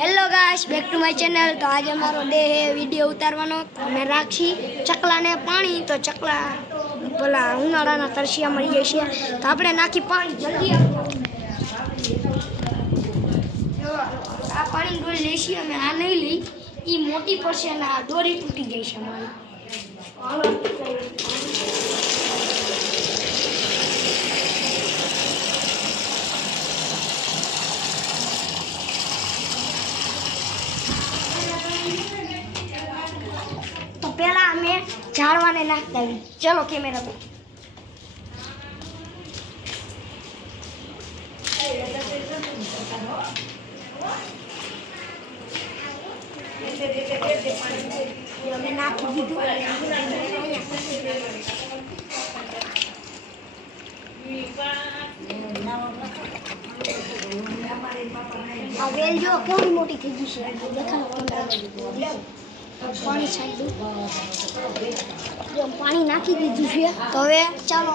Hello guys back to my channel. तो आज हमारो डे है वीडियो उतारवानो। मैं राखी चकला ने पानी तो चकला बोला उनाळाना तरसिया मळी जशे तो આપણે નાખી પાણી જલ્દી જો આ પાણી ડોલ લેશી અમે આ નહીં લઈ ઈ મોટી પડશે ને આ દોરી તૂટી ગઈ છે મારી। पहला हमें झाड़वाने नाखता है। चलो कैमरा पे हमें नाखी दीधु आ वेल जो केवडी मोटी થઈ ગઈ છે દેખાડો पानी छाट दू जो पानी नाखी दीधुं छे तो हवे चालो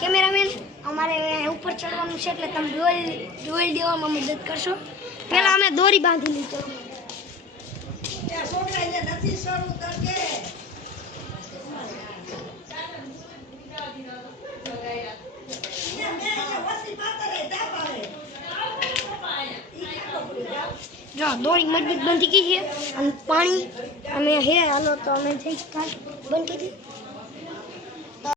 कैमरामैन अमारे ऊपर चढ़वानुं छे એટલે તમે ડોલ દેવામાં મદદ કરશો। પહેલા અમે દોરી બાંધી લી। ચલો ત્યાં છોકરાને નથી શરૂ કરકે जो दोरी मजबूत बंधी की है पानी हमें है हालो तो हमें बंद की थी।